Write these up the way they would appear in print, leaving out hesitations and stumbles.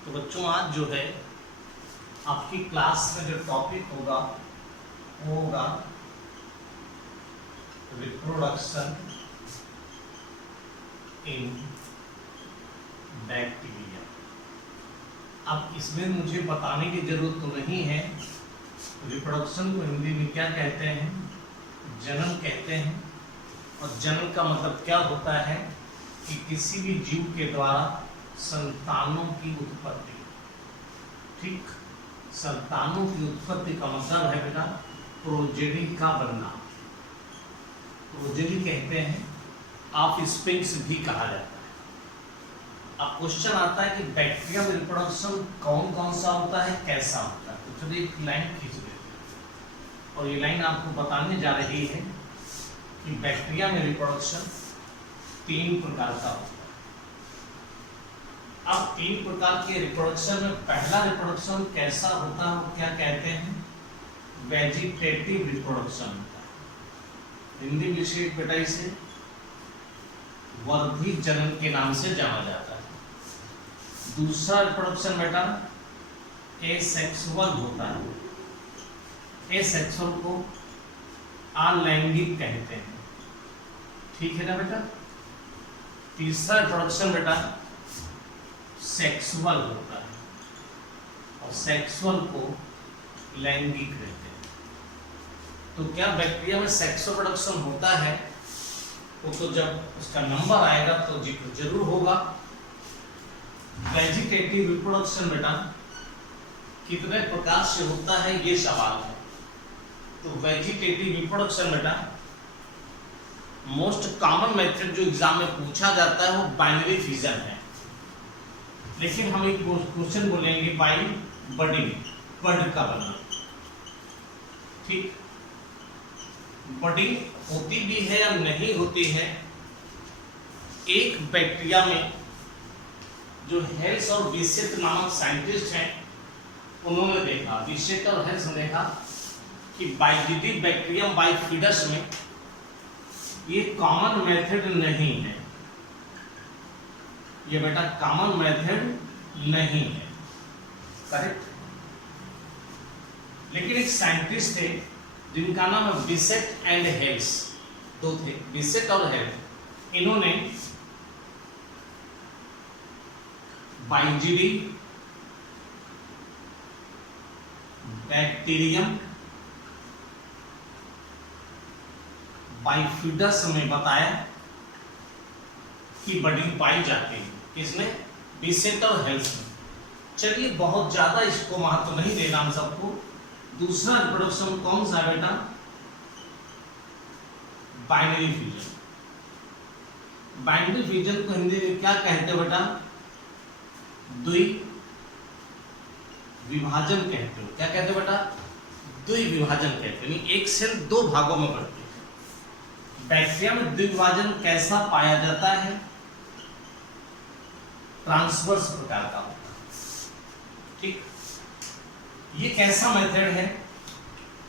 तो बच्चों आज जो है आपकी क्लास में जो टॉपिक होगा वो होगा रिप्रोडक्शन इन बैक्टीरिया। अब इसमें मुझे बताने की जरूरत तो नहीं है रिप्रोडक्शन को हिंदी में क्या कहते हैं, जनन कहते हैं। और जनन का मतलब क्या होता है कि किसी भी जीव के द्वारा संतानों की उत्पत्ति। ठीक, संतानों की उत्पत्ति का मतलब है बेटा प्रोजेनी का बनना, प्रोजेनी कहते हैं, ऑफ स्प्रिंग्स भी कहा जाता है। अब क्वेश्चन आता है कि बैक्टीरिया में रिप्रोडक्शन कौन कौन सा होता है, कैसा होता है। तो चलिए एक लाइन खींच लेते हैं और ये लाइन आपको बताने जा रही है कि बैक्टीरिया में रिप्रोडक्शन 3 प्रकार का होता है। अब 3 प्रकार के रिप्रोडक्शन में पहला रिप्रोडक्शन कैसा होता है, क्या कहते हैं, वेजिटेटिव रिप्रोडक्शन होता है। हिंदी विषय बेटा इसे वर्धी जनन के नाम से जाना जाता है। दूसरा रिप्रोडक्शन बेटा एसेक्सुअल होता है। एसेक्सुअल को अलैंगिक कहते हैं, ठीक है ना बेटा। तीसरा रिप्रोडक्शन बेटा सेक्सुअल होता है और सेक्सुअल को लैंगिक कहते हैं। तो क्या बैक्टीरिया में सेक्सुअल रिप्रोडक्शन होता है, वो तो जब उसका नंबर आएगा तो जिक्र जरूर होगा। वेजिटेटिव रिप्रोडक्शन बेटा कितने प्रकार से होता है ये सवाल है। तो वेजिटेटिव रिप्रोडक्शन बेटा मोस्ट कॉमन मेथड जो एग्जाम में पूछा जाता है वो बाइनरी फिजन है, लेकिन हम एक क्वेश्चन बोलेंगे बाई बडिंग, बड का बनना। ठीक, बडिंग होती भी है या नहीं होती है। एक बैक्टीरिया में जो हेल्स और बिसेट नामक साइंटिस्ट हैं उन्होंने देखा, बिसेट और हेल्स ने देखा कि बाइजिटिव बैक्टीरियम बाइफिडस में ये कॉमन मेथड नहीं है, ये बेटा कॉमन मेथड नहीं है, करेक्ट। लेकिन एक साइंटिस्ट थे जिनका नाम है बिसेट एंड हेल्स, दो थे, बिसेट और हेल्स। इन्होंने बाइजिडी बैक्टीरियम बाइफिडस में बताया कि बडिंग पाई जाती है। किसने? बिसेट और हेल्स में। चलिए बहुत ज्यादा इसको महत्व नहीं देना हम सबको। दूसरा रिप्रोडक्शन कौन सा है बेटा? Binary fusion. बाइनरी फ्यूजन को हिंदी में क्या कहते हो बेटा? द्विविभाजन कहते हो। क्या कहते हो बेटा? द्विविभाजन कहते हैं, एक सेल 2 भागों में बढ़ती है। बैक्टीरिया में द्विविभाजन कैसा पाया जाता है? ट्रांसवर्स प्रकार का होता है। ठीक, ये कैसा मेथड है?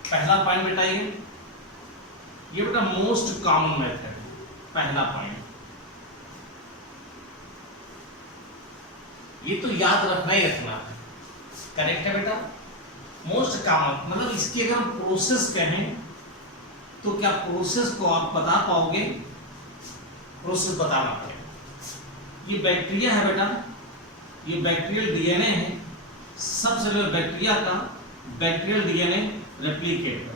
पहला पॉइंट बेटा ये बेटा मोस्ट कॉमन मेथड है, पहला पॉइंट। ये तो याद रखना ही रखना है, करेक्ट है बेटा। मोस्ट कॉमन मतलब इसकी अगर हम प्रोसेस कहें तो क्या प्रोसेस को आप बता पाओगे? प्रोसेस बताना पड़ेगा। ये बैक्टीरिया है बेटा, ये बैक्टीरियल डीएनए है। सबसे पहले बैक्टीरिया का बैक्टीरियल डीएनए रेप्लिकेट कर।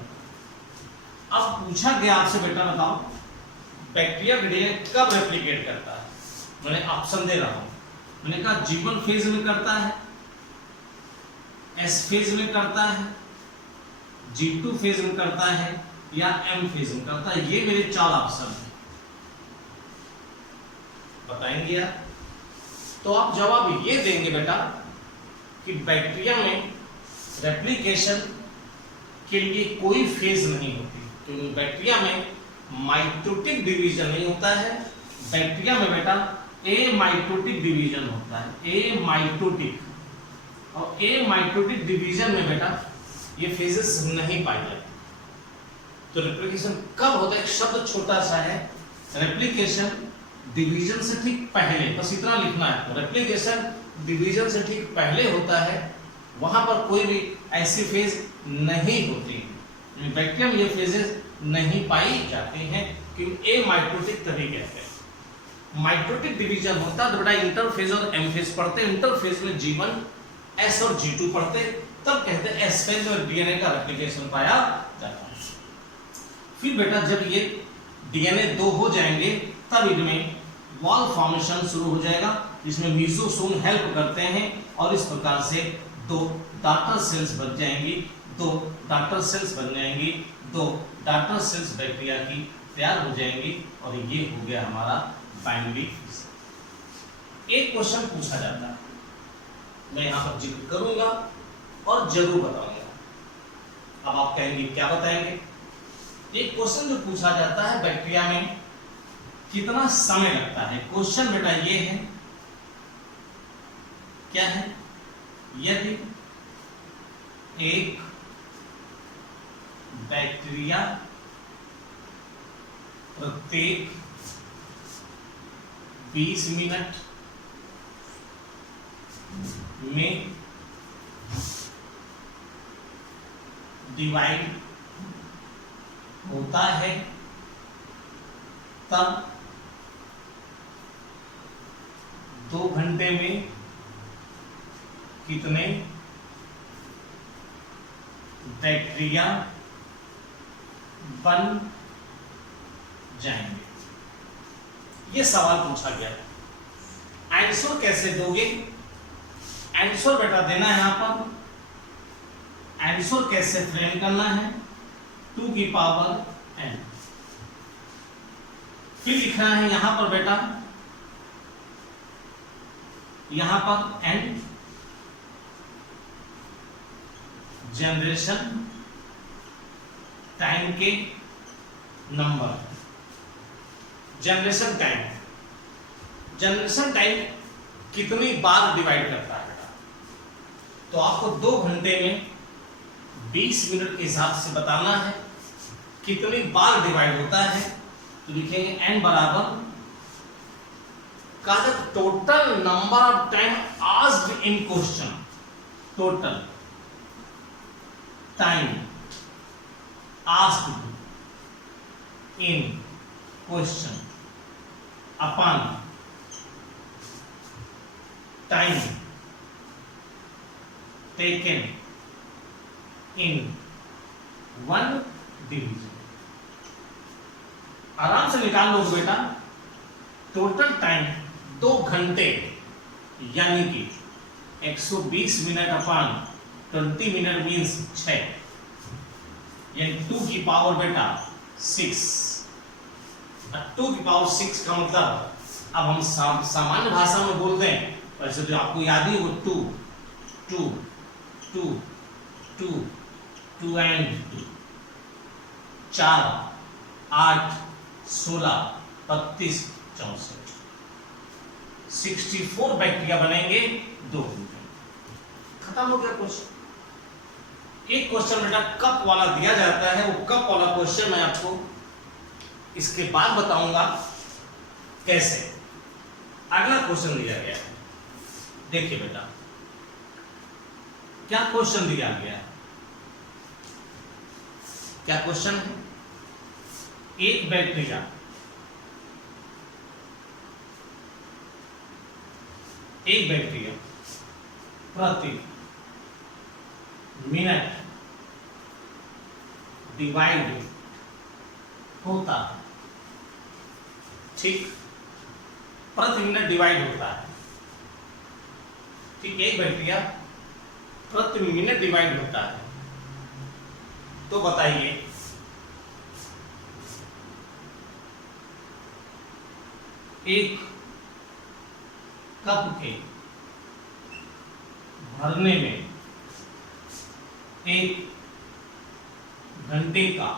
अब पूछा गया आपसे बेटा बताओ बैक्टीरिया का डीएनए कब रेप्लिकेट करता है? मैंने ऑप्शन दे रहा हूं। मैंने कहा G1 फेज में करता है, S फेज में करता है, G2 फेज में करता है या M फेज में करता है। ये मेरे 4 ऑप्शन हैं, बताएंगे आप। तो आप जवाब ये देंगे बेटा कि बैक्टीरिया में रेप्लिकेशन के लिए कोई फेज नहीं होती, क्योंकि बैक्टीरिया में माइटोटिक डिवीजन नहीं होता है। बैक्टीरिया में बेटा ए माइटोटिक डिवीजन होता है, ए माइटोटिक। और ए माइटोटिक डिवीजन में बेटा ये फेजेस नहीं पाए जाते। तो रेप्लिकेशन कब होता है? एक शब्द छोटा सा है, रेप्लिकेशन डिवीजन से ठीक पहले, बस इतना लिखना है। रेप्लिकेशन डिवीजन से ठीक पहले होता है वहां पर कोई भी ऐसी फेज नहीं होती, बैक्टीरिया में ये फेजेस नहीं पाई जाती हैं क्योंकि ए माइटोटिक तभी कहते हैं। माइटोटिक डिवीजन होता है तो बेटा इंटरफेज और एम फेज पढ़ते, इंटरफेज में G1 S और G2 पढ़ते, तब कहते हैं एस फेज में डीएनए का रेप्लिकेशन पाया जाता है। फिर बेटा जब ये डीएनए 2 हो जाएंगे तब इनमें वॉल फॉर्मेशन शुरू हो जाएगा जिसमें मीसोसोम हेल्प करते हैं और इस प्रकार से 2 डॉटर सेल्स बन जाएंगी, 2 डॉटर सेल्स बन जाएंगी, 2 डॉटर सेल्स बैक्टीरिया की तैयार हो जाएंगी और ये हो गया हमारा बाइनरी फिजन। एक क्वेश्चन पूछा जाता है, मैं यहां पर जिक्र करूंगा और जरूर बताऊंगा। अब आप कहेंगे क्या बताएंगे? एक क्वेश्चन जो पूछा जाता है बैक्टीरिया में कितना समय लगता है। क्वेश्चन बेटा ये है, क्या है? यदि एक बैक्टीरिया प्रत्येक 20 मिनट में डिवाइड होता है तब 2 घंटे में कितने बैक्टीरिया बन जाएंगे? ये सवाल पूछा गया। आंसर कैसे दोगे? आंसर बेटा देना है यहां पर, आंसर कैसे फ्रेम करना है? 2 की पावर n। फिर लिखना है यहां पर बेटा, यहां पर n जनरेशन टाइम के नंबर। जनरेशन टाइम कितनी बार डिवाइड करता है बेटा? तो आपको 2 घंटे में 20 मिनट के हिसाब से बताना है कितनी बार डिवाइड होता है। तो लिखेंगे n बराबर का total number of time asked in question, total time asked in question upon time taken in 1 division. आराम से निकाल लो बेटा, टोटल टाइम 2 घंटे यानी कि 120 मिनट अपॉन 20 मिनट मीन्स 6, यानी 2 की पावर बेटा 6। 2 की पावर 6 का मतलब अब हम सामान्य भाषा में बोलते हैं, वैसे तो आपको याद ही हो 2 2 2 2 2 एंड 2, 4 8 16 32 64 64 बैक्टीरिया बनेंगे 2 घंटे। खत्म हो गया क्वेश्चन। एक क्वेश्चन बेटा कप वाला दिया जाता है, वो कप वाला क्वेश्चन मैं आपको इसके बाद बताऊंगा कैसे। अगला क्वेश्चन दिया गया है, देखिए बेटा क्या क्वेश्चन दिया गया है। क्या क्वेश्चन है? एक बैक्टीरिया प्रति मिनट डिवाइड होता है, ठीक, प्रति मिनट डिवाइड होता है, ठीक, एक बैक्टीरिया प्रति मिनट डिवाइड होता है। तो बताइए एक कप के भरने में 1 घंटे का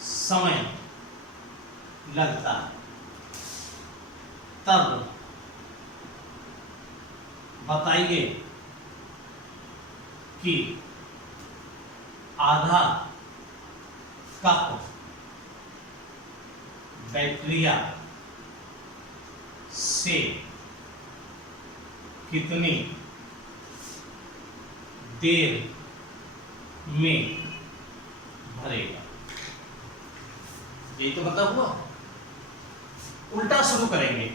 समय लगता है, तब बताइए कि आधा कप बैक्टीरिया से कितनी देर में भरेगा। यही तो मतलब हुआ। उल्टा शुरू करेंगे।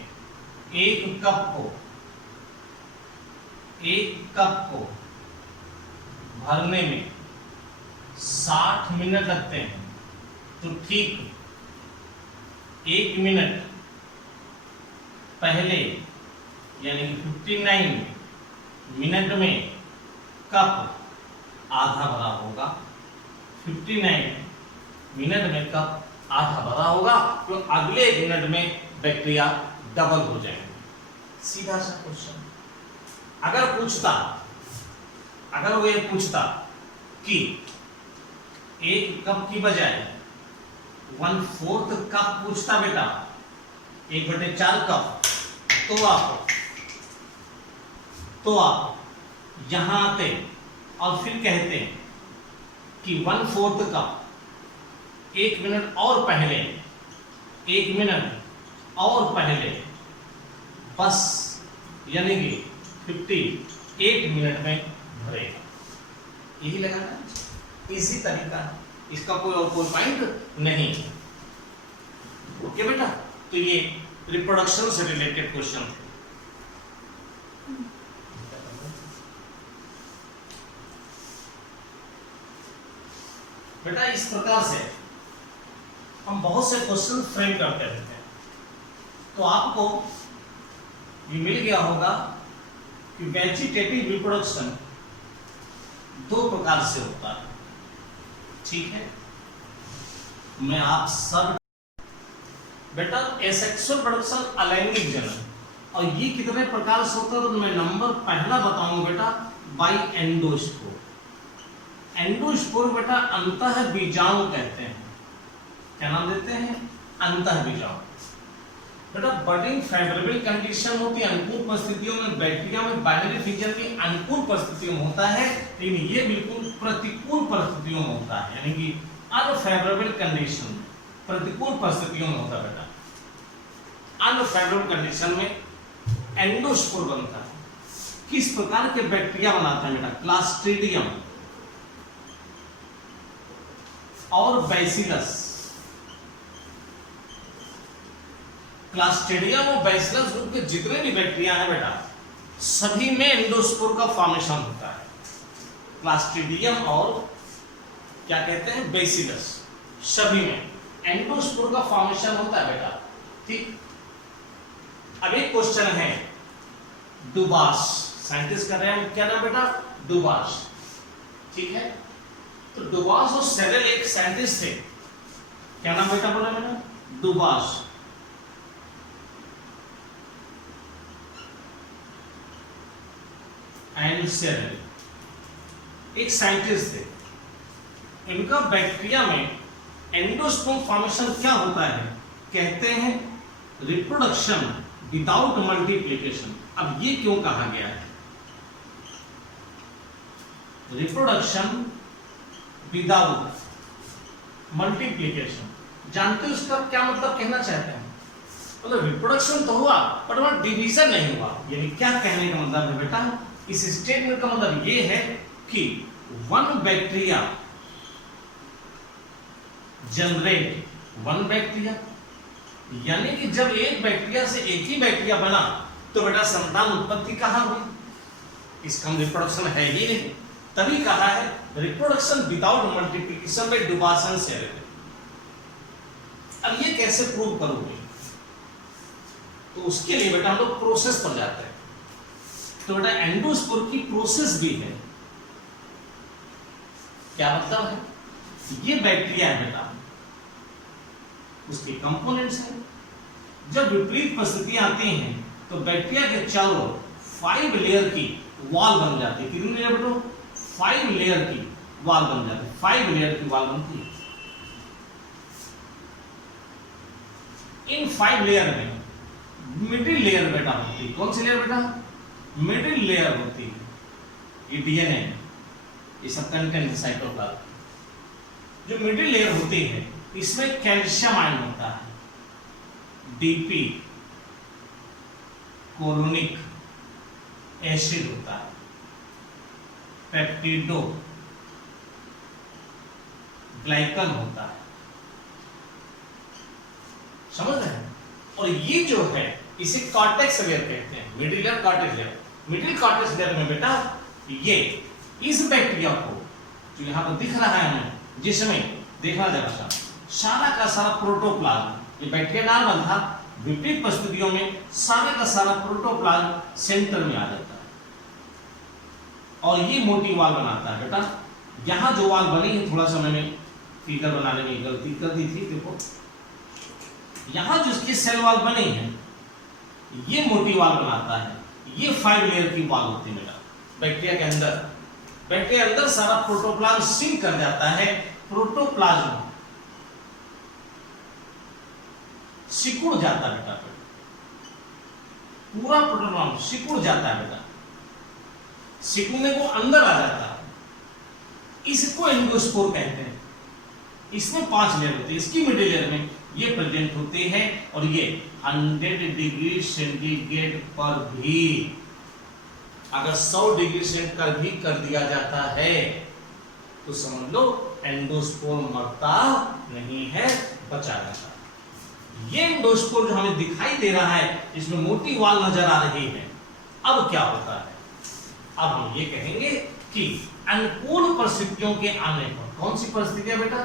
एक कप को भरने में 60 मिनट लगते हैं, तो ठीक 1 मिनट पहले यानी कि 59 मिनट में कप आधा भरा होगा। 59 मिनट में कप आधा भरा होगा, तो अगले 1 मिनट में बैक्टीरिया डबल हो जाएंगे। सीधा सा क्वेश्चन। अगर वो ये पूछता कि 1 कप की बजाय 1/4 कप पूछता बेटा, 1/4 कप, तो आप यहां आते और फिर कहते कि 1/4 कप 1 मिनट और पहले, 1 मिनट और पहले, बस यानी कि 58 मिनट में भरेगा। यही लगाना, इसी तरीका, इसका कोई और कोई पॉइंट नहीं। ओके बेटा, तो ये रिप्रोडक्शन से रिलेटेड क्वेश्चन थे। बेटा इस प्रकार से हम बहुत से क्वेश्चन फ्रेम करते रहते हैं। तो आपको ये मिल गया होगा कि वेजिटेटिव रिप्रोडक्शन 2 प्रकार से होता है। ठीक है, मैं आप सब बेटा एसेक्सुअल प्रोडक्शन अलैंगिक जनन, और ये कितने प्रकार से होता है, तो मैं नंबर पहला बताऊंगा बेटा, बाई एंडोस्पोर। एंडोस्पोर बेटा अंतः बीजाणु कहते हैं। क्या नाम देते हैं? अंतः बीजाणु। बेटा बडिंग फेवरेबल कंडीशन होती है, अनुकूल परिस्थितियों में बैक्टीरिया में बाइनरी फिजन की अनुकूल परिस्थितियों में होता है, लेकिन ये बिल्कुल प्रतिकूल परिस्थितियों में होता है, यानी कि अनफेवरेबल कंडीशन, प्रतिकूल परिस्थितियों में होता है बेटा। अनफेवरेबल कंडीशन में एंडोस्पोर बनता है। किस प्रकार के बैक्टीरिया बनाता है बेटा? क्लास्ट्रीडियम और बैसिलस। क्लास्ट्रीडियम और बैसिलस ग्रुप के जितने भी बैक्टीरिया हैं बेटा, सभी में एंडोस्पोर का फॉर्मेशन होता है। क्लास्ट्रीडियम और क्या कहते हैं, बैसिलस, सभी में एंडोस्पोर का फॉर्मेशन होता है बेटा। ठीक, अब एक क्वेश्चन है डुबास, साइंटिस्ट कर रहे हैं, क्या नाम बेटा? डुबास। ठीक है, तो डुबास और सेरेल एक साइंटिस्ट थे। क्या नाम बेटा बोला मैंने? डुबास। एंड सेरेल एक साइंटिस्ट थे। इनका बैक्टीरिया में एंडोस्पोर फॉर्मेशन क्या होता है? कहते हैं रिप्रोडक्शन विदाउट मल्टीप्लिकेशन। अब ये क्यों कहा गया है? रिप्रोडक्शन विदाउट मल्टीप्लिकेशन, जानते हो इसका क्या मतलब कहना चाहते हैं? मतलब रिप्रोडक्शन तो हुआ पर वहां डिवीजन नहीं हुआ। यानी क्या कहने का मतलब है बेटा, इस स्टेटमेंट का मतलब ये है कि one bacteria generate one bacteria, यानी कि जब एक बैक्टीरिया से एक ही बैक्टीरिया बना तो बेटा संतान उत्पत्ति कहां हुई? इसका रिप्रोडक्शन है ही नहीं, तभी कहा है रिप्रोडक्शन विदाउट मल्टीप्लिकेशन बाय डुबास एंड सेरेल। अब ये कैसे प्रूव करोगे? तो उसके लिए बेटा हम लोग प्रोसेस पर जाते हैं। तो बेटा एंडोस्पोर की प्रोसेस भी है। क्या मतलब है? ये बैक्टीरिया है बेटा, उसके कंपोनेंट्स हैं। जब विपरीत परिस्थितियां आती हैं तो बैक्टीरिया के चारों 5 लेयर की वॉल बन जाती है। कितनी लेयर बेटो? 5 लेयर की वॉल बन जाती है। 5 लेयर की वॉल बनती है। इन 5 लेयर में मिडिल लेयर बेटा होती है। कौन सी लेयर बेटा? मिडिल लेयर होती है। ये डीएनए, ये सब कंटेंट साइटोप्लाज्म। जो मिडिल लेयर होती है इसमें कैल्शियम आयन होता है, डीपी, कोलोनिक एसिड होता है, पेप्टिडो ग्लाइकन होता है, समझ रहे हैं। और ये जो है इसे कॉर्टेक्स लेयर कहते हैं, middle layer cortex layer. Middle cortex layer में बेटा ये इस बैक्टीरिया को जो यहाँ पर दिख रहा है हमें, जिसमें देखना जरा सा सारा का सारा प्रोटोप्लाज्म, ये बैक्टीरिया नॉर्मल था, विपरीत परिस्थितियों में सारे का सारा प्रोटोप्लाज्म सेंटर में आ जाता है और ये मोटी वाल बनाता है बेटा। यहाँ जो वाल बनी है, थोड़ा सा मैंने फिगर बनाने में गलती कर दी थी, देखो यहाँ जो इसकी सेल वाल बनी है ये मोटी वाल बनाता है, ये 5 लेयर की वाल होती है बेटा बैक्टीरिया के अंदर। बैक्टीरिया अंदर सारा प्रोटोप्लाज्म सिंक कर जाता है, प्रोटोप्लाज्म सिकुड़ जाता है बेटा, पूरा प्रोटोप्लाज्म सिकुड़ जाता है बेटा, सिकुड़ने को अंदर आ जाता है, इसको एंडोस्पोर कहते हैं। इसमें 5 लेयर होती है, इसकी मिडिल लेयर में ये प्रेजेंट होते हैं और ये 100 डिग्री सेंटीग्रेड पर भी अगर 100 डिग्री सेंटीग्रेड पर भी कर दिया जाता है तो समझ लो एंडोस्पोर मरता नहीं है, बचा जाता है। ये एंडोस्पोर जो हमें दिखाई दे रहा है, इसमें मोटी वाल नजर आ रही है। अब क्या होता है, अब हम ये कहेंगे कि अनुकूल परिस्थितियों के आने पर, कौन सी परिस्थितियां बेटा,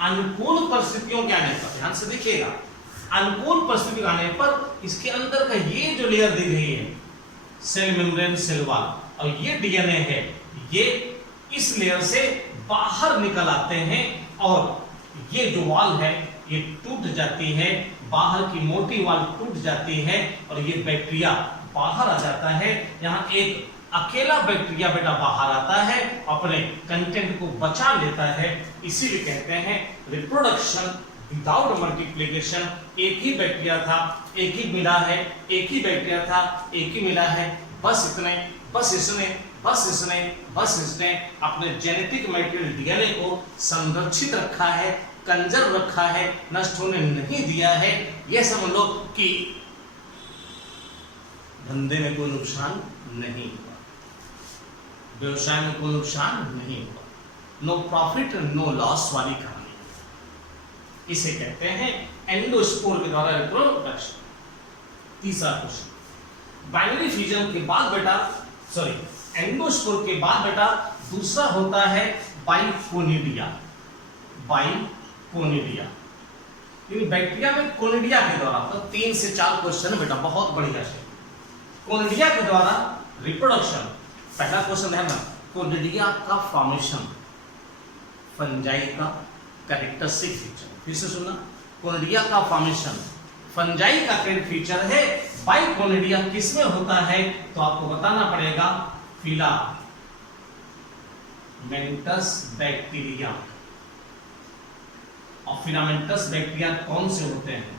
अनुकूल परिस्थितियों के आने पर, ध्यान से देखिएगा, अनुकूल परिस्थिति आने पर इसके अंदर का ये जो लेयर दिख रही है सेल मेम्ब्रेन सेल वॉल, और ये डीएनए है, ये इस लेयर से बाहर निकल आते हैं और ये जो वॉल है ये टूट जाती है, बाहर की मोटी वॉल टूट जाती है और ये बैक्टीरिया बाहर आ जाता है। यहाँ एक अकेला बैक्टीरिया बेटा बाहर आता है, अपने कंटेंट को बचा लेता है, इसीलिए कहते हैं रिप्रोडक्शन विदाउट मल्टीप्लिकेशन। एक ही बैक्टीरिया था, एक ही मिला है, एक ही बैक्टीरिया था, एक ही मिला है, बस इतने, बस इसने, बस इसने, बस इसने अपने जेनेटिक मटेरियल डीएनए को संरक्षित रखा है, कंजर्व रखा है, नष्ट होने नहीं दिया है। यह समझ लो कि धंधे में कोई नुकसान नहीं हुआ, व्यवसाय में कोई नुकसान नहीं हुआ, नो प्रॉफिट नो लॉस वाली कहानी। इसे कहते हैं एंडोस्पोर के द्वारा रिप्रोडक्शन। तीसरा क्वेश्चन, बाइनरी फिजन के बाद बेटा, सॉरी, एंडोस्पोर के बाद बेटा दूसरा होता है बाइकोनिडिया। बाइकोनिडिया बैक्टीरिया में कोनिडिया के द्वारा, तो 3 से 4 क्वेश्चन बेटा बहुत बढ़िया से। कोनिडिया के द्वारा रिप्रोडक्शन, पहला क्वेश्चन है ना, कोनिडिया का फॉर्मेशन, फंजाई का कैरेक्टरिस्टिक फीचर। फिर से सुनना, कोनिडिया का फॉर्मेशन फंजाई का कैरेक्टरिस्टिक फीचर है। बाइकोनिडिया किसमें होता है तो आपको बताना पड़ेगा, फिलामेंटस बैक्टीरिया। और फिलामेंटस बैक्टीरिया कौन से होते हैं,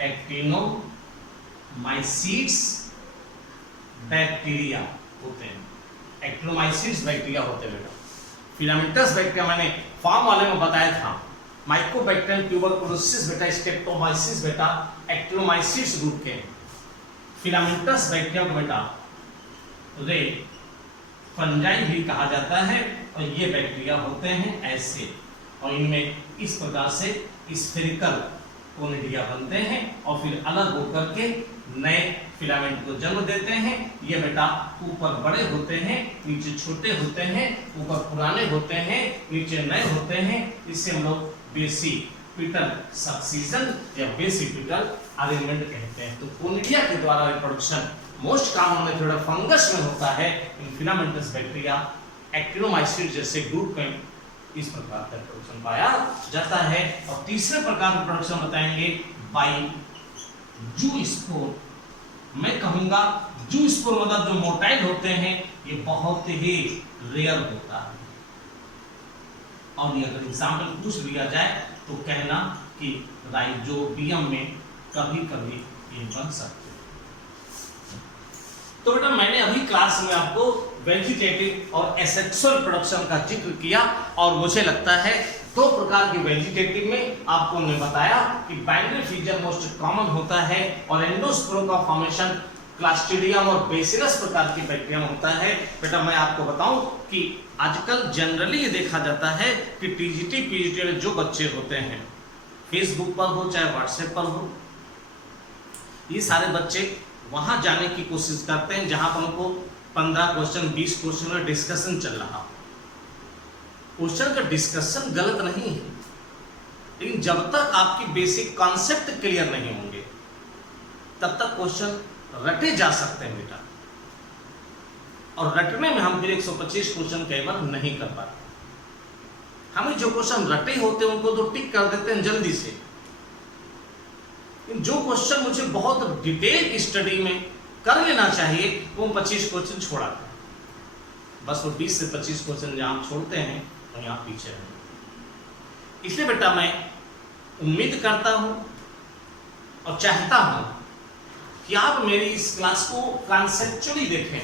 एक्टिनोमाइसीट्स बैक्टीरिया होते हैं, एक्टिनोमाइसीट्स बैक्टीरिया होते हैं बेटा। फिलामेंटस बैक्टीरिया मैंने फॉर्म वाले में बताया था, माइकोबैक्टीरियम ट्यूबरकुलोसिस बेटा, स्ट्रेप्टोमाइसिस बेटा एक्टिनोमाइसीट्स ग्रुप के। फिलामेंटस बैक्टीरिया को बेटा रे फंजाई भी कहा जाता है और ये बैक्टीरिया होते हैं ऐसे, और इनमें इस प्रकार से स्फेरिकल कोनिडिया बनते हैं और फिर अलग होकर के नए फिलामेंट को जन्म देते हैं। ये बेटा ऊपर बड़े होते हैं, नीचे छोटे होते हैं, ऊपर पुराने होते हैं, नीचे नए होते हैं। इसे हम लोग बेसिपिटल सक्सीजन या बेसिपिटल अरेंजमेंट कहते हैं। तो कोनिडिया के द्वारा reproduction most common method fungus में होता है। इन फिलामेंटस बैक्टीरिया एक्टिनोमाइसीट्स जैसे ग्रुप में इस प्रकार का रिप्रोडक्शन पाया जाता है। और तीसरे प्रकार का रिप्रोडक्शन बताएंगे बाइजूस्पोर। मैं कहूंगा जूस्पोर मतलब जो मोटाइल होते हैं ये बहुत ही रेयर होता है, और ये अगर एग्जाम्पल पूछ लिया जाए तो कहना कि राइजोबियम में कभी कभी ये बन सकते हैं। तो बेटा मैंने अभी क्लास में आपको वेजिटेटिव और एसेक्सुअल प्रोडक्शन का जिक्र किया और मुझे लगता है दो प्रकार के वेजिटेटिव में आपको हमने बताया कि बाइनरी फिजन मोस्ट कॉमन होता है और एंडोस्पोरम का फॉर्मेशन क्लास्ट्रीडियम और बेसिलस प्रकार की बैक्टीरिया में होता है। बेटा मैं आपको बताऊं कि आजकल जनरली ये देखा जाता है कि टीजीटी पीजीटी वाले जो बच्चे होते हैं, फेसबुक पर हो चाहे व्हाट्सएप पर हो, ये सारे बच्चे वहां जाने की कोशिश करते हैं जहां पर उनको 15 क्वेश्चन 20 क्वेश्चन में डिस्कशन चल रहा। क्वेश्चन का डिस्कशन गलत नहीं है, लेकिन जब तक आपकी बेसिक कॉन्सेप्ट क्लियर नहीं होंगे तब तक क्वेश्चन रटे जा सकते हैं बेटा। और रटने में हम फिर 125 क्वेश्चन कई बार नहीं कर पाते। हमें जो क्वेश्चन रटे होते हैं उनको तो टिक कर देते हैं जल्दी से, जो क्वेश्चन मुझे बहुत डिटेल स्टडी में कर लेना चाहिए वो 25 क्वेश्चन छोड़ाते हैं। बस वो 20 से 25 क्वेश्चन जहां छोड़ते हैं तो यहाँ पीछे हैं। इसलिए बेटा मैं उम्मीद करता हूं और चाहता हूं कि आप मेरी इस क्लास को कॉन्सेप्चुअली देखें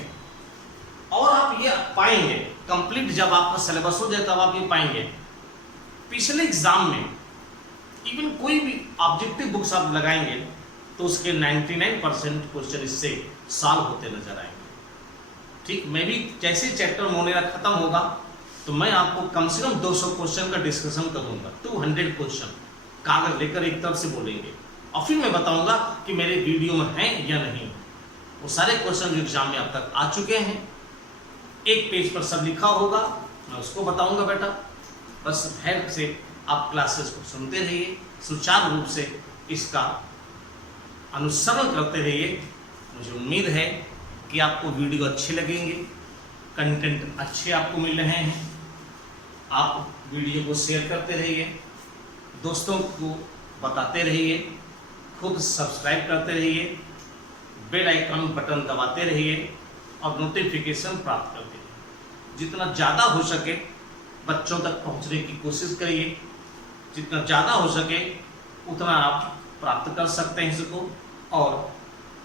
और आप ये पाएंगे कंप्लीट, जब आपका सिलेबस हो जाए तब आप ये पाएंगे पिछले एग्जाम में इवन कोई भी ऑब्जेक्टिव बुक्स आप लगाएंगे तो उसके 99% क्वेश्चन इससे सॉल्व होते नजर आएंगे। ठीक, मैं भी जैसे चैप्टर मोनेरा खत्म होगा तो मैं आपको कम से कम 200 क्वेश्चन का डिस्कशन करूंगा। 200 क्वेश्चन कागज लेकर एक तरफ से बोलेंगे और फिर मैं बताऊंगा कि मेरे वीडियो में हैं या नहीं। वो सारे क्वेश्चन जो एग्जाम में अब तक आ चुके हैं, एक पेज पर सब लिखा होगा, मैं उसको बताऊंगा बेटा। बस धैर्य से आप क्लासेस को सुनते रहिए, सुचारू रूप से इसका अनुसरण करते रहिए। मुझे उम्मीद है कि आपको वीडियो अच्छे लगेंगे, कंटेंट अच्छे आपको मिल रहे हैं। आप वीडियो को शेयर करते रहिए, दोस्तों को बताते रहिए, खुद सब्सक्राइब करते रहिए, बेल आइकन बटन दबाते रहिए और नोटिफिकेशन प्राप्त करते रहिए। जितना ज़्यादा हो सके बच्चों तक पहुंचने की कोशिश करिए, जितना ज़्यादा हो सके उतना आप प्राप्त कर सकते हैं इसको। और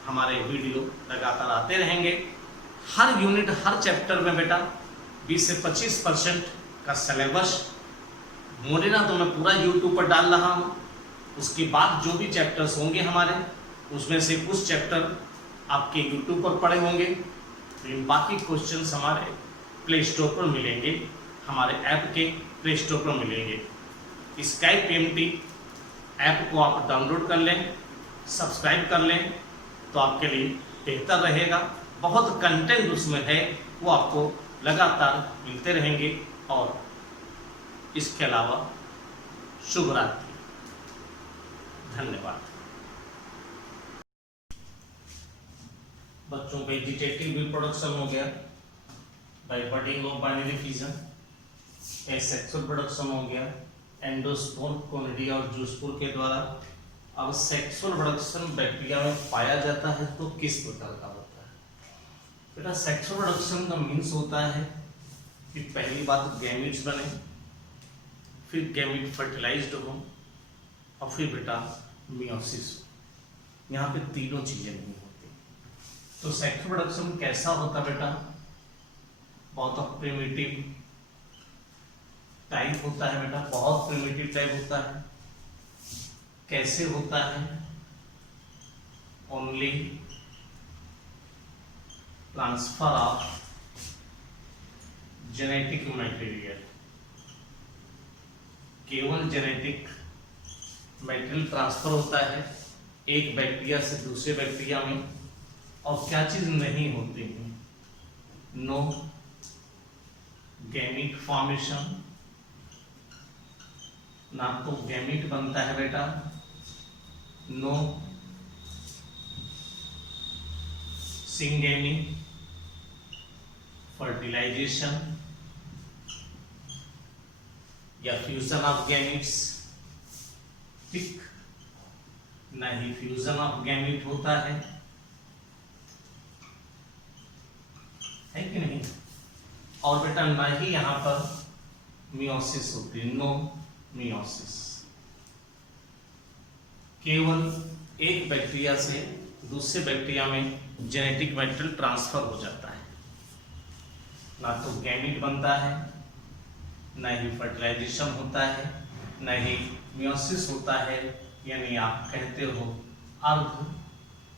हमारे वीडियो लगातार आते रहेंगे। हर यूनिट हर चैप्टर में बेटा 20 से 25% का सिलेबस मोनेरा तो मैं पूरा यूट्यूब पर डाल रहा हूँ। उसके बाद जो भी चैप्टर्स होंगे हमारे, उसमें से कुछ चैप्टर आपके यूट्यूब पर पड़े होंगे, लेकिन बाकी क्वेश्चंस हमारे प्ले स्टोर पर मिलेंगे, हमारे ऐप के प्ले स्टोर पर मिलेंगे। स्काई PMT ऐप को आप डाउनलोड कर लें, सब्सक्राइब कर लें तो आपके लिए बेहतर रहेगा। बहुत कंटेंट उसमें है, वो आपको लगातार मिलते रहेंगे। और इसके अलावा शुभ रात्रि, धन्यवाद। बच्चों वेजिटेटिव रिप्रोडक्शन हो गया by budding of binary fission, sexual production हो गया एंडोस्पोर्म, कोनिडिया और जूस्पोर के द्वारा। अब सेक्सुअल प्रोडक्शन बैक्टीरिया में पाया जाता है तो किस प्रकार का होता है बेटा? सेक्सुअल प्रोडक्शन का मीन्स होता है कि पहली बात गैमीट्स बने, फिर गैमीट फर्टिलाइज्ड हो और फिर बेटा मियोसिस हो। यहाँ पे तीनों चीजें नहीं होती। तो सेक्सुअल प्रोडक्शन कैसा होता बेटा? बहुत प्रिमिटिव टाइप होता है बेटा, बहुत प्रिमिटिव टाइप होता है। कैसे होता है? Only transfer of genetic material, केवल जेनेटिक मटेरियल ट्रांसफर होता है एक बैक्टीरिया से दूसरे बैक्टीरिया में। और क्या चीज नहीं होती है? नो गैमीट फॉर्मेशन, ना तो गैमीट बनता है बेटा, नो सिंगेमी फर्टिलाइजेशन या फ्यूजन ऑफ गैमीट्स। ठीक, ना ही फ्यूजन ऑफ गैमीट होता है कि नहीं? और बेटा ना ही यहां पर मियोसिस होती है, नो मियोसिस। केवल एक बैक्टीरिया से दूसरे बैक्टीरिया में जेनेटिक मटेरियल ट्रांसफर हो जाता है, ना तो गैमीट बनता है न ही फर्टिलाइजेशन होता है, न ही मियोसिस होता है, यानी आप कहते हो अर्धसूत्री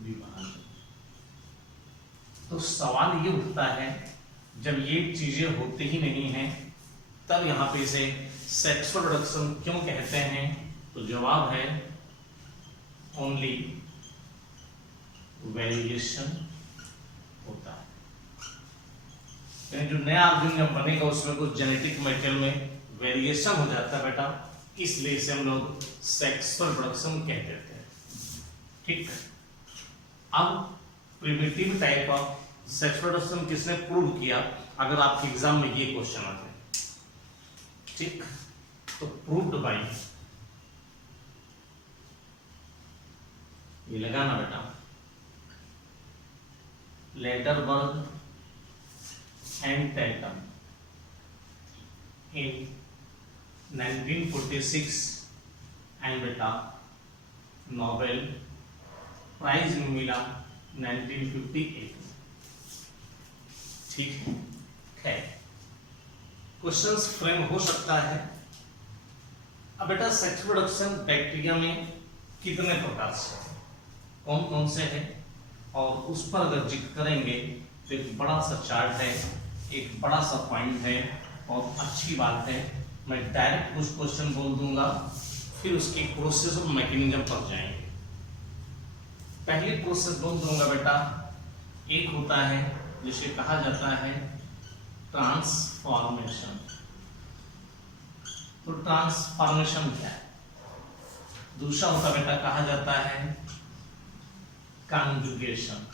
विभाजन। तो सवाल ये उठता है, जब ये चीजें होती ही नहीं हैं तब यहाँ पे इसे सेक्सुअल रिडक्शन क्यों कहते हैं? तो जवाब है ओनली वेरिएशन होता है। यानी जो नया ऑर्गन जब बनेगा उसमें कुछ जेनेटिक मटेरियल में वेरिएशन हो जाता है बेटा, इसलिए इसे हम लोग सेक्सुअल रिडक्शन कह देते हैं। ठीक, अब primitive type of sexual reduction किसने प्रूव किया? अगर आपके एग्जाम में ये क्वेश्चन आते हैं, ठीक, तो प्रूव्ड बाय, ये लगाना बेटा, Lederberg and Tatum in 1946 and बेटा नोबेल प्राइज मिला 1958। ठीक है, क्वेश्चंस फ्रेम हो सकता है। अब बेटा सेक्सुअल रिडक्शन बैक्टीरिया में कितने प्रकार से, कौन कौन से हैं, और उस पर अगर जिक्र करेंगे तो एक बड़ा सा चार्ट है, एक बड़ा सा पॉइंट है, और अच्छी बात है मैं डायरेक्ट कुछ क्वेश्चन बोल दूंगा, फिर उसकी प्रोसेस और मैकेनिज्म पर जाएंगे। पहली प्रोसेस बोल दूंगा बेटा, एक होता है जिसे कहा जाता है ट्रांसफॉर्मेशन। तो ट्रांसफॉर्मेशन क्या है? दूसरा होता बेटा कहा जाता है कॉन्जुगेशन।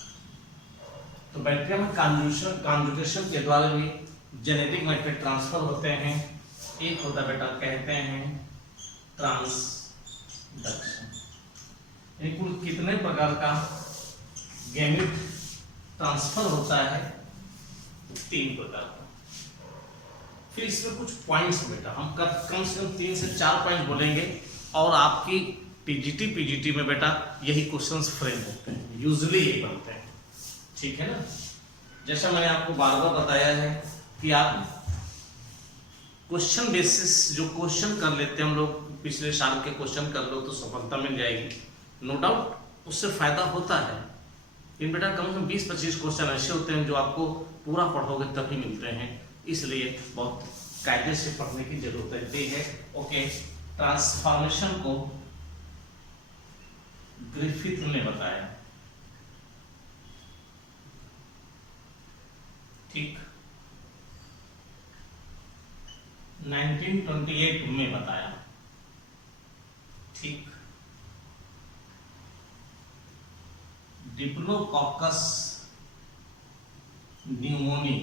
तो बैक्टीरिया में कॉन्जुगेशन के द्वारा भी जेनेटिक मैटेरियल ट्रांसफर होते हैं। एक होता बेटा कहते हैं ट्रांसडक्शन। यानी कुल कितने प्रकार का गैमेट ट्रांसफर होता है? 3 प्रकार का। फिर इसमें कुछ पॉइंट्स बेटा हम कम से कम 3 से 4 पॉइंट बोलेंगे, और आपकी टीजीटी पीजीटी में बेटा यही क्वेश्चंस फ्रेम होते हैं, यूजुअली यही बनते हैं। ठीक है ना, जैसा मैंने आपको बार बार बताया है कि आप क्वेश्चन बेसिस जो क्वेश्चन कर लेते हैं हम लोग, पिछले साल के क्वेश्चन कर लो तो सफलता मिल जाएगी, नो डाउट, उससे फायदा होता है। लेकिन बेटा कम से कम 20-25 क्वेश्चन ऐसे होते हैं जो आपको पूरा पढ़ोगे तभी मिलते हैं, इसलिए बहुत कायदे से पढ़ने की जरूरत रहती है। ओके, ट्रांसफॉर्मेशन को ग्रिफिथ ने बताया, ठीक, 1928 में बताया, ठीक। डिप्लोकॉकस न्यूमोनी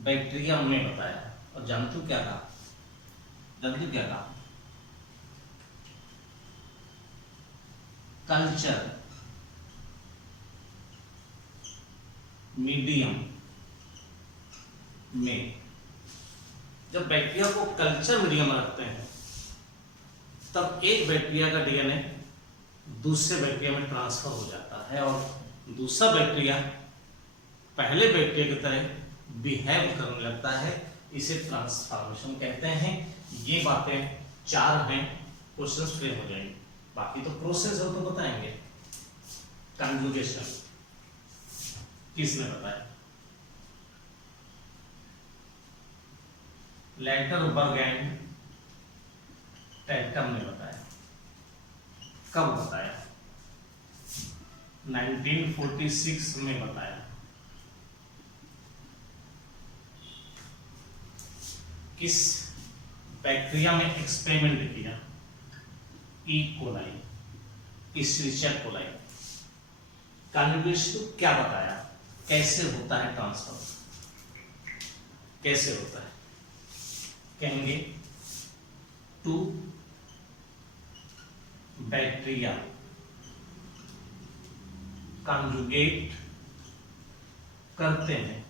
बैक्टीरिया में बताया। और जानतू क्या कहा? कल्चर मीडियम में, जब बैक्टीरिया को कल्चर मीडियम में रखते हैं तब एक बैक्टीरिया का डीएनए दूसरे बैक्टीरिया में ट्रांसफर हो जाता है, और दूसरा बैक्टीरिया पहले बैक्टीरिया की तरह बिहेव करने लगता है। इसे ट्रांसफॉर्मेशन कहते हैं। ये बातें 4 हैं, क्वेश्चंस फ्रेम हो जाएंगे। बाकी तो प्रोसेस हो तो बताएंगे। कॉन्जुगेशन किसने बताया? लेडरबर्ग एंड टैटम ने बताया। कब बताया? 1946 में बताया। किस बैक्टीरिया में एक्सपेरिमेंट किया? E coli, Escherichia coli. Conjugation क्या बताया? कैसे होता है ट्रांसफर, कैसे होता है? कहेंगे 2 बैक्टीरिया कॉन्जुगेट करते हैं।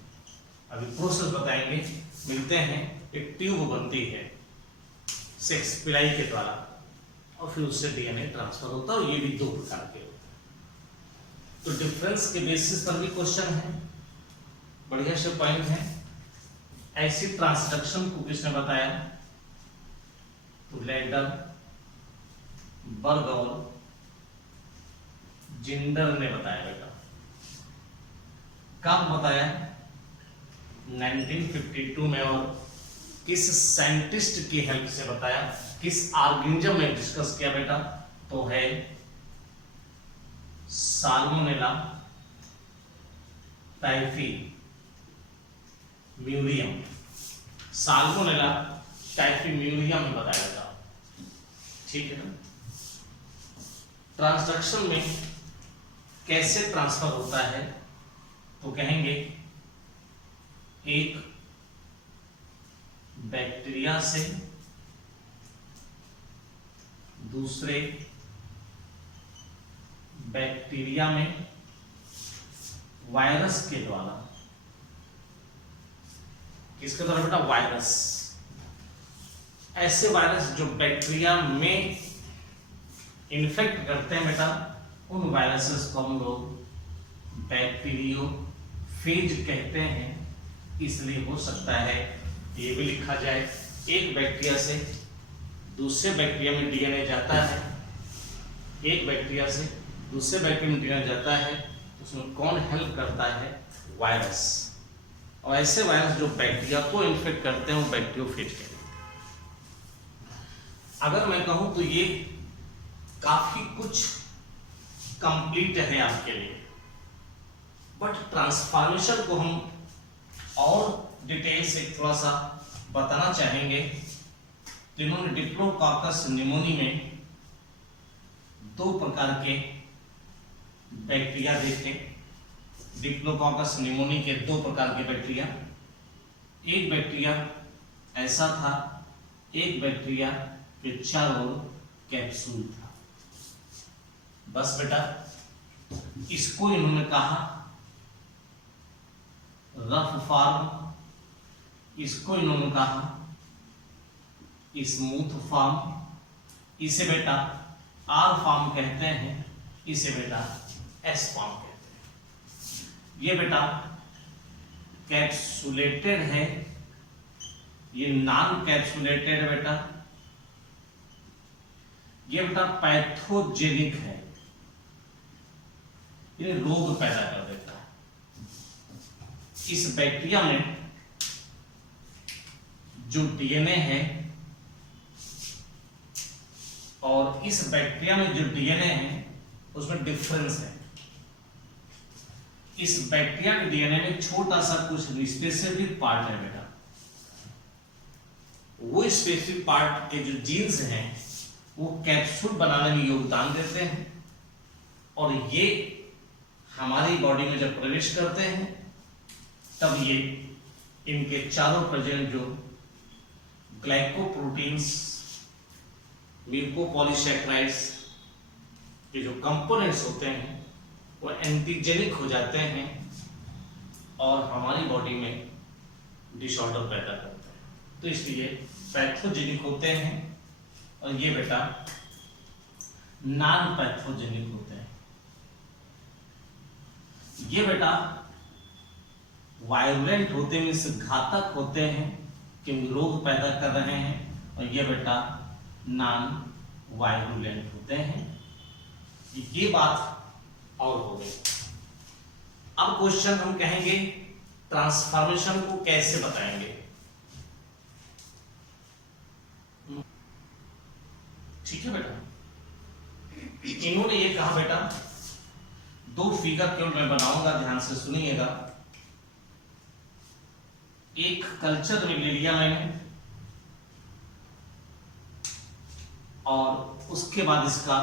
अभी प्रोसेस बताएंगे। मिलते हैं, एक ट्यूब बनती है सेक्स पिलाई के द्वारा, और फिर उससे डीएनए ट्रांसफर होता है। और ये भी 2 प्रकार के होते हैं। तो डिफरेंस के बेसिस पर भी क्वेश्चन है, बढ़िया से पॉइंट है। एसिड ट्रांसडक्शन को किसने बताया? तो लैंडर, बर्ग और जिंडर ने बताया बेटा। कब बताया? 1952 में। और किस साइंटिस्ट की हेल्प से बताया? किस ऑर्गेनिज्म में डिस्कस किया बेटा? तो है साल्मोनेला टाइफी म्यूरियम। साल्मोनेला टाइफी म्यूरियम में बताया था। ठीक है ना? ट्रांसडक्शन में कैसे ट्रांसफर होता है? तो कहेंगे एक बैक्टीरिया से दूसरे बैक्टीरिया में वायरस के द्वारा। किसके द्वारा बेटा? वायरस। ऐसे वायरस जो बैक्टीरिया में इन्फेक्ट करते हैं बेटा, उन वायरसेस को हम लोग बैक्टीरियोफेज कहते हैं। इसलिए हो सकता है ये भी लिखा जाए, एक बैक्टीरिया से दूसरे बैक्टीरिया में डीएनए जाता है, एक बैक्टीरिया से दूसरे बैक्टीरिया में डीएनए जाता है, उसमें कौन हेल्प करता है? वायरस। और ऐसे वायरस जो बैक्टीरिया को इन्फेक्ट करते हैं वो बैक्टीरियोफेज कहते हैं। अगर मैं कहूं तो ये काफी कुछ कंप्लीट है आपके लिए, बट ट्रांसफॉर्मेशन को हम और डिटेल से थोड़ा सा बताना चाहेंगे। तो इन्होंने डिप्लोकॉकस निमोनी में 2 प्रकार के बैक्टीरिया देखे। डिप्लोकॉकस निमोनी के 2 प्रकार के बैक्टीरिया। एक बैक्टीरिया ऐसा था, एक बैक्टीरिया के चारों कैप्सूल था। बस बेटा, इसको इन्होंने कहा रफ फॉर्म, इसको इन्होंने कहा स्मूथ फॉर्म, इसे बेटा आर फॉर्म कहते हैं, इसे बेटा एस फॉर्म कहते हैं। ये बेटा कैप्सुलेटेड है, ये नॉन कैप्सुलेटेड है बेटा। ये बेटा पैथोजेनिक है, ये रोग पैदा कर देता है। इस बैक्टीरिया में जो डीएनए है और इस बैक्टीरिया में जो डीएनए है उसमें डिफरेंस है। इस बैक्टीरिया के डीएनए में छोटा सा कुछ स्पेसिफिक पार्ट है बेटा, वो स्पेसिफिक पार्ट के जो जीन्स हैं वो कैप्सूल बनाने में योगदान देते हैं, और ये हमारी बॉडी में जब प्रवेश करते हैं तब ये इनके चारों प्रेजेंट जो ग्लाइकोप्रोटीन्स, म्यूकोपॉलीसैकेराइड्स के जो कंपोनेंट्स होते हैं वो एंटीजेनिक हो जाते हैं और हमारी बॉडी में डिसऑर्डर पैदा करते हैं। तो इसलिए पैथोजेनिक होते हैं, और ये बेटा नॉन पैथोजेनिक होते हैं। ये बेटा वायलेंट होते हैं, इससे घातक होते हैं क्योंकि रोग पैदा कर रहे हैं, और ये बेटा नॉन वायलेंट होते हैं। ये बात और हो गई। अब क्वेश्चन हम कहेंगे ट्रांसफॉर्मेशन को कैसे बताएंगे। ठीक है बेटा, इन्होंने ये कहा बेटा, 2 फिगर केवल मैं बनाऊंगा, ध्यान से सुनिएगा। एक कल्चर में ले लिया मैंने और उसके बाद इसका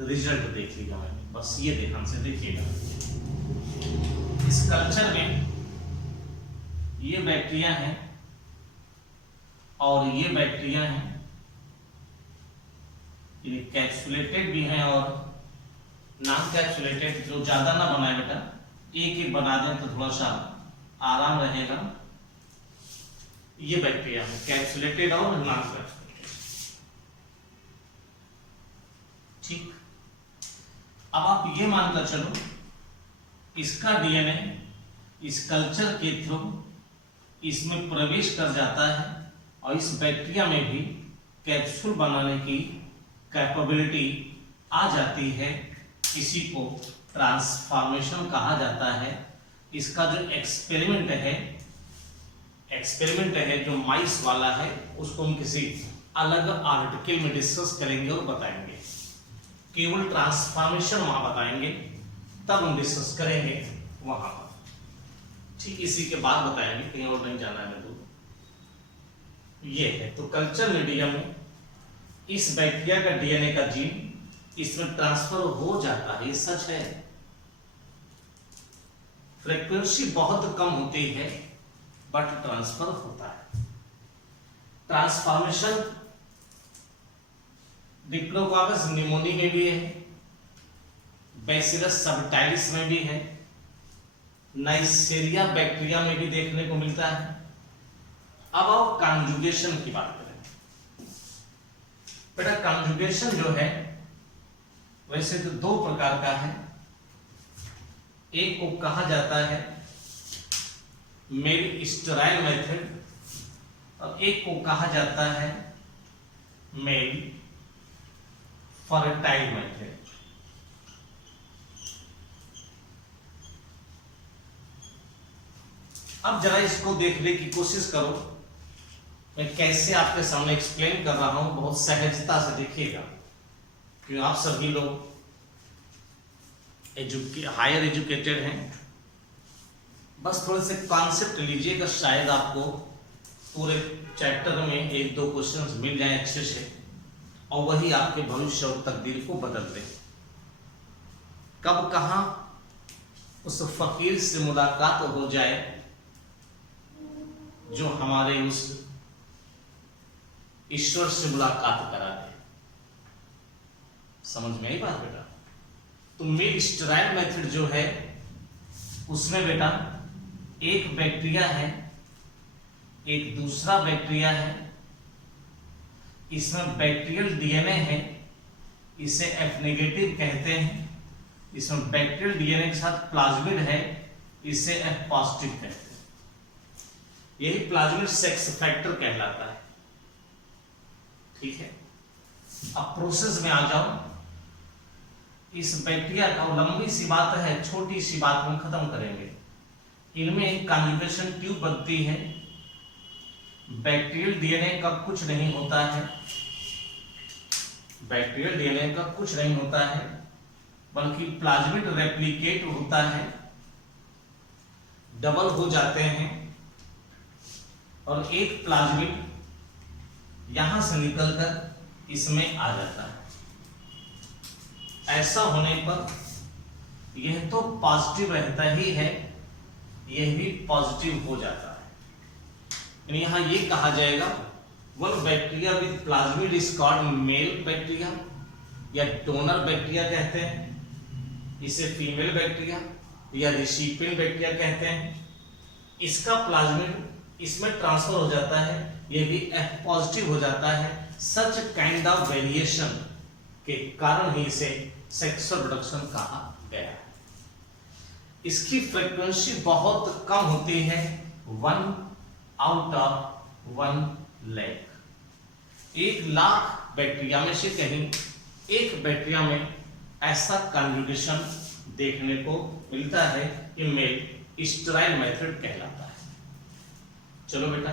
रिजल्ट देख लिया मैंने। बस ये ध्यान से देखिएगा। इस कल्चर में ये बैक्टीरिया है और ये बैक्टीरिया है, ये कैप्सुलेटेड भी है और नॉन कैप्सुलेटेड। जो ज्यादा ना बनाए बेटा, एक एक बना दें तो थोड़ा सा आराम रहेगा। ये बैक्टीरिया है कैप्सुलेटेड और नॉन कैप्सुलेटेड। ठीक, अब आप ये मानकर चलो इसका डीएनए इस कल्चर के थ्रू इसमें प्रवेश कर जाता है और इस बैक्टीरिया में भी कैप्सूल बनाने की कैपेबिलिटी आ जाती है। इसी को ट्रांसफॉर्मेशन कहा जाता है। इसका जो एक्सपेरिमेंट है जो माइस वाला है, उसको हम किसी अलग आर्टिकल में डिस्कस करेंगे और बताएंगे। केवल ट्रांसफॉर्मेशन वहां बताएंगे, तब हम डिस्कस करेंगे वहां पर। ठीक इसी के बाद बताएंगे, कहीं और नहीं जाना है तो। ये है तो कल्चर मीडियम में इस बैक्टीरिया का डीएनए का जीन इसमें ट्रांसफर हो जाता है, ये सच है। फ्रीक्वेंसी बहुत कम होती है बट ट्रांसफर होता है। ट्रांसफॉर्मेशन डिप्लोकोकस निमोनी में भी है, बैसिलस सबटाइलिस में भी है, नाइसेरिया बैक्टीरिया में भी देखने को मिलता है। अब आओ कॉन्जुगेशन की बात करें। बेटा कॉन्जुगेशन जो है वैसे तो दो प्रकार का है। एक को कहा जाता है मेल स्टेराइल मेथड और एक को कहा जाता है मेल फर्टाइल मेथड। अब जरा इसको देखने की कोशिश करो, मैं कैसे आपके सामने एक्सप्लेन कर रहा हूं, बहुत सहजता से देखिएगा, क्योंकि आप सभी लोग हायर एजुकेटेड हैं। बस थोड़े से कॉन्सेप्ट लीजिएगा, शायद आपको पूरे चैप्टर में एक दो क्वेश्चंस मिल जाएं अच्छे से, और वही आपके भविष्य और तकदीर को बदल दे। कब कहां उस फकीर से मुलाकात हो जाए जो हमारे उस ईश्वर से मुलाकात करा दे। समझ में आई बात बेटा? तो मेल स्टेराइल मेथड जो है उसमें बेटा एक बैक्टीरिया है, एक दूसरा बैक्टीरिया है, इसमें बैक्टीरियल डीएनए है, इसे एफ नेगेटिव कहते हैं। इसमें बैक्टीरियल डीएनए के साथ प्लाज्मिड है, इसे एफ पॉजिटिव कहते हैं। यही प्लाज्मिड सेक्स फैक्टर कहलाता है। ठीक है, अब प्रोसेस में आ जाओ। इस बैक्टीरिया का लंबी सी बात है, छोटी सी बात हम खत्म करेंगे। इनमें एक कॉन्जुगेशन ट्यूब बनती है। बैक्टीरियल डीएनए का कुछ नहीं होता है, बैक्टीरियल डीएनए का कुछ नहीं होता है, बल्कि प्लाज्मिड रेप्लिकेट होता है, डबल हो जाते हैं और एक प्लाज्मिड यहां से निकलकर इसमें आ जाता है। ऐसा होने पर यह तो पॉजिटिव रहता ही है, यह भी पॉजिटिव हो जाता है। यहां यह कहा जाएगा one bacteria with plasmid is called male bacteria या डोनर बैक्टीरिया कहते हैं, इसे फीमेल बैक्टीरिया या रिसिपिएंट बैक्टीरिया कहते हैं। इसका प्लाज्मिड इसमें ट्रांसफर हो जाता है, यह भी एफ पॉजिटिव हो जाता है। सच काइंड ऑफ वेरिएशन के कारण ही इसे सेक्सुअल रिप्रोडक्शन कहा गया है। इसकी फ्रीक्वेंसी बहुत कम होती है, 1 out of 1 lakh. 1 lakh bacteria में से कहीं एक बैक्टीरिया में ऐसा कॉन्जुगेशन देखने को मिलता है कि मेल स्टेराइल मेथड कहलाता है। चलो बेटा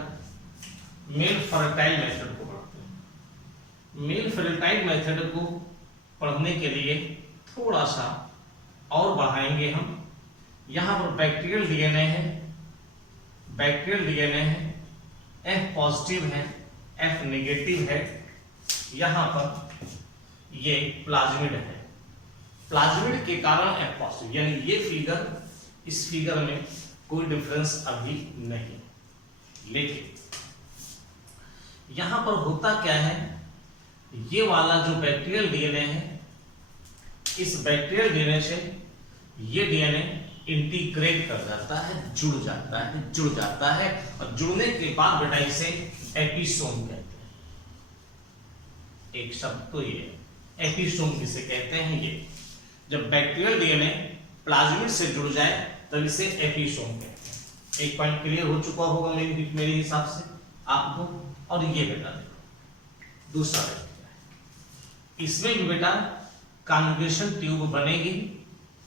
मेल फर्टाइल मेथड को पढ़ते हैं। मेल फर्टाइल मेथड को पढ़ने के लिए थोड़ा सा और बढ़ाएंगे हम। यहां पर बैक्टीरियल डीएनए है, बैक्टीरियल डीएनए है, एफ पॉजिटिव है, एफ नेगेटिव है। यहां पर ये प्लाज्मिड है, प्लाज्मिड के कारण एफ पॉजिटिव, यानी ये फिगर इस फिगर में कोई डिफरेंस अभी नहीं। लेकिन यहां पर होता क्या है, ये वाला जो बैक्टीरियल डीएनए है, इस बैक्टीरियल डीएनए से ये डीएनए इंटीग्रेट कर जाता है, जुड़ जाता है और जुड़ने के बाद बेटा इसे एपिसोम कहते हैं। एक शब्द तो ये एपिसोम किसे कहते हैं, ये जब बैक्टीरियल डीएनए प्लाज्मिड से जुड़ जाए तब इसे एपिसोम कहते हैं। एक पॉइंट क्लियर हो चुका होगा मेरे हिसाब से आपको। और ये बेटा देखो दूसरा बैक्टीरिया है, इसमें भी बेटा कॉन्जुगेशन ट्यूब बनेगी,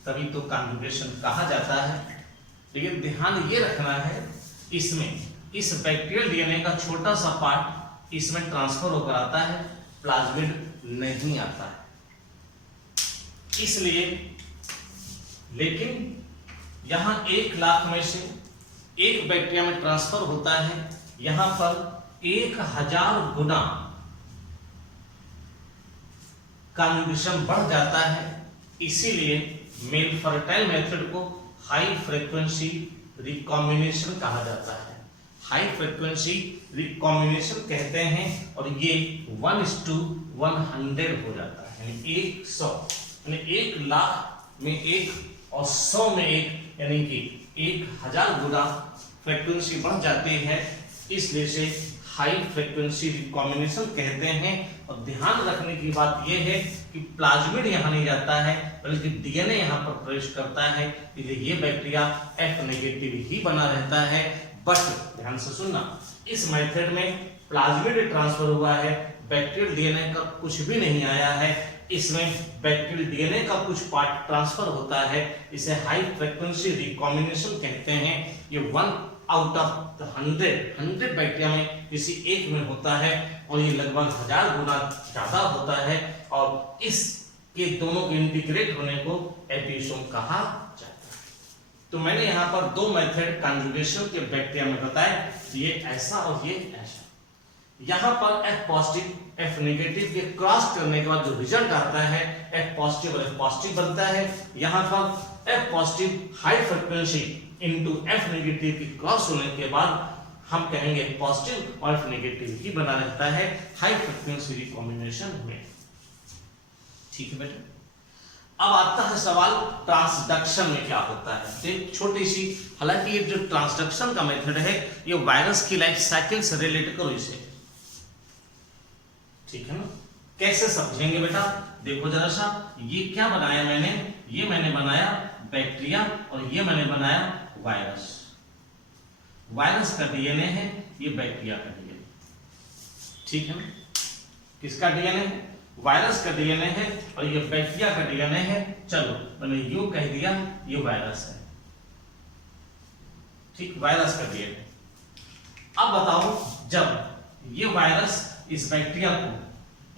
तभी तो कॉन्जुगेशन कहा जाता है। लेकिन ध्यान ये रखना है, इसमें इस बैक्टीरियल डीएनए का छोटा सा पार्ट इसमें ट्रांसफर होकर आता है, प्लाज्मिड नहीं आता है। इसलिए लेकिन यहां 1 लाख में से एक बैक्टीरिया में ट्रांसफर होता है, यहां पर 1000 गुना कॉन्जुगेशन बढ़ जाता है। इसीलिए मेल फर्टाइल मेथड को हाई फ्रीक्वेंसी रिकॉम्बिनेशन कहा जाता है, हाई फ्रीक्वेंसी रिकॉम्बिनेशन कहते हैं। और ये 1:100 हो जाता है, यानी 100, यानी 1 लाख में 1 और 100 में 1, यानी कि 1000 गुना फ्रीक्वेंसी बढ़ जाती है, इसलिए से हाई फ्रीक्वेंसी रिकॉम्बिनेशन कहते हैं। और ध्यान रखने की बात यह है कि प्लाज्मिड यहां नहीं जाता है, बल्कि डीएनए यहां पर प्रवेश करता है, इसलिए ये बैक्टीरिया F नेगेटिव ही बना रहता है। बट ध्यान से सुनना, इस मेथड में प्लाज्मिड ट्रांसफर हुआ है, बैक्टीरियल डीएनए का कुछ भी नहीं आया है। इसमें बैक्टीरियल डीएनए का कुछ पार्ट ट्रांसफर होता है, इसे हाई फ्रीक्वेंसी रिकॉम्बिनेशन कहते हैं। ये 1/100 बैक्टीरिया में किसी एक में होता है, और ये लगभग 1000 गुना ज्यादा होता है। और इसके दोनों के इंटीग्रेट होने को एपिसोम कहा जाता है। तो मैंने यहाँ पर 2 मेथड कॉन्जुगेशन के बैक्टीरिया में बताया, ये ऐसा और ये ऐसा। यहाँ पर F पॉजिटिव F नेगेटिव के क्रॉस करने के बाद जो रिजल्ट आता है, F पॉजिटिव और F पॉजिटिव बनता है। यहाँ पर F positive high frequency into F negative की क्रॉस होने के बाद हम कहेंगे पॉजिटिव और F नेगेटिव ही बना रहता है हाई फ्रीक्वेंसी रिकॉम्बिनेशन में। ठीक है बेटा। अब आता है सवाल ट्रांसडक्शन में क्या होता है। एक छोटी सी, हालांकि ये जो ट्रांसडक्शन का मेथड है, ये वायरस की लाइफ साइकिल से रिलेट करो इसे, ठीक है ना। कैसे समझेंगे बेटा, देखो जरा सा, ये क्या बनाया मैंने, ये मैंने बनाया बैक्टीरिया और ये मैंने बनाया वायरस। वायरस का डीएनए है, ये बैक्टीरिया का डीएनए, ठीक है ना। किसका डीएनए है? वायरस का डीएनए है, और ये बैक्टीरिया का डीएनए है। चलो मैंने यूं कह दिया, ये वायरस है, ठीक, वायरस का डीएनए। अब बताओ, जब ये वायरस इस बैक्टीरिया को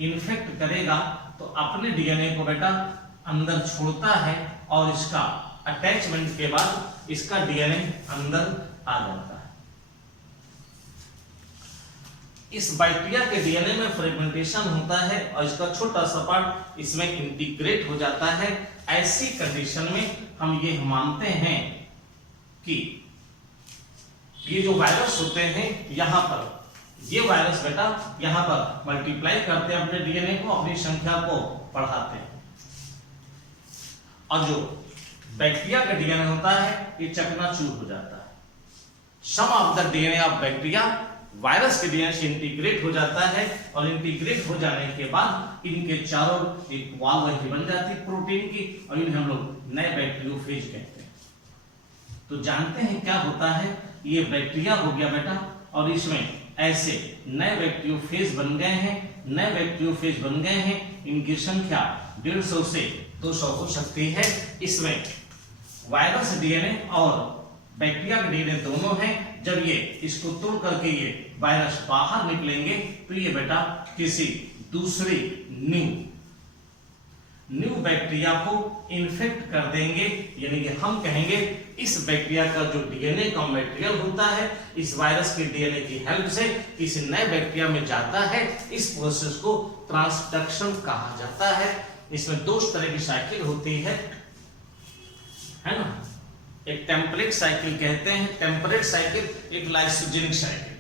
इन्फेक्ट करेगा तो अपने डीएनए को बेटा अंदर छोड़ता है, और इसका अटैचमेंट के बाद इसका डीएनए अंदर आ जाता है। इस बैक्टीरिया के डीएनए में फ्रेगमेंटेशन होता है, और इसका छोटा सा पार्ट इसमें इंटीग्रेट हो जाता है। ऐसी कंडीशन में हम ये मानते हैं कि ये जो वायरस होते हैं, यहां पर ये वायरस बेटा यहां पर मल्टीप्लाई करते हैं अपने डीएनए को, अपनी संख्या को बढ़ाते हैं। और जो बैक्टीरिया का डीएनए होता है, ये चकनाचूर हो जाता है। Some of the DNA of bacteria virus के डीएनए से इंटीग्रेट हो जाता है, और इंटीग्रेट हो जाने के बाद इनके चारों एक वॉल वही बन जाती है प्रोटीन की, और इन्हें हम लोग नए बैक्टीरियोफेज कहते हैं। तो जानते हैं क्या होता है, ये बैक्टीरिया हो गया बेटा, और इसमें ऐसे नए बैक्टीरियोफेज बन गए हैं। नए बैक्टीरियोफेज बन गए हैं, इनकी संख्या 150 से 200 हो सकती है। इसमें वायरस डीएनए और बैक्टीरिया का डीएनए दोनों हैं। जब ये इसको तोड़ करके ये वायरस बाहर निकलेंगे, तो ये बेटा किसी दूसरी न्यू बैक्टीरिया को इन्फेक्ट कर देंगे, यानी कि हम कहेंगे इस बैक्टीरिया का जो डीएनए का मटेरियल होता है, इस वायरस के डीएनए की हेल्प से किसी नए बैक्टीरिया में जाता है। इस प्रोसेस को ट्रांसडक्शन कहा जाता है। इसमें 2 तरह की साइकिल होती है ना। एक टेम्परेट साइकिल कहते हैं, टेम्परेट साइकिल, एक लाइसोजेनिक साइकिल।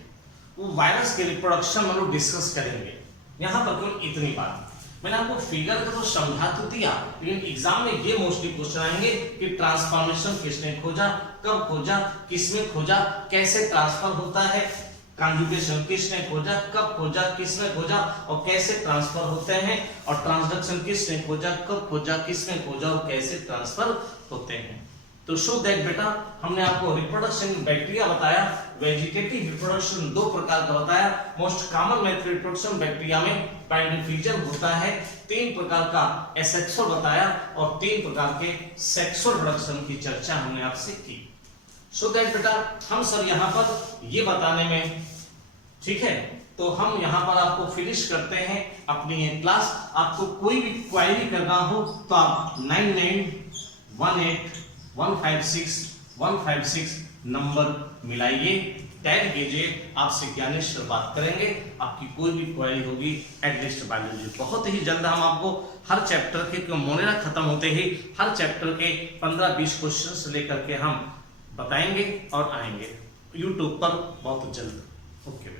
वो वायरस के रिप्रोडक्शन में लोग डिस्कस करेंगे। यहां पर क्यों इतनी बात, मैंने आपको फिगर को तो समझा तो दिया, लेकिन एग्जाम में ये मोस्टली क्वेश्चन आएंगे कि ट्रांसफॉर्मेशन किसने खोजा, कब खोजा, किसमें खोजा, कैसे ट्रांसफर होता है, कॉन्जुगेशन किसने खोजा, कब खोजा, किसने खोजा, और कैसे ट्रांसफर होते हैं, और ट्रांसडक्शन किसने खोजा, कब खोजा, किसने खोजा, और कैसे ट्रांसफर होते हैं। तो शो दैट बेटा हमने आपको रिप्रोडक्शन बैक्टीरिया बताया, वेजिटेटिव रिप्रोडक्शन 2 प्रकार का बताया। Most common method reproduction bacteria में बाइनरी फ्यूजन होता है। 3 प्रकार का एसेक्सुअल बताया और 3 प्रकार के सेक्सुअल रिप्रोडक्शन की चर्चा हमने आपसे की। सो दैट बेटा हम सर यहाँ पर ये बताने में, ठीक है, तो हम यहाँ पर आपको फिनिश करते हैं अपनी ये क्लास। आपको कोई भी क्वेरी करना हो तो आप 9918156156 नंबर मिलाइए, टैग कीजिए, आपसे ज्ञानेश्वर बात करेंगे। आपकी कोई भी क्वेरी होगी एडवांस्ड बायोलॉजी, बहुत ही जल्द हम आपको हर चैप्टर के मोनेरा खत्म होते ही हर चैप्टर के 15-20 क्वेश्चंस लेकर के हम बताएंगे और आएंगे यूट्यूब पर बहुत जल्द। ओके।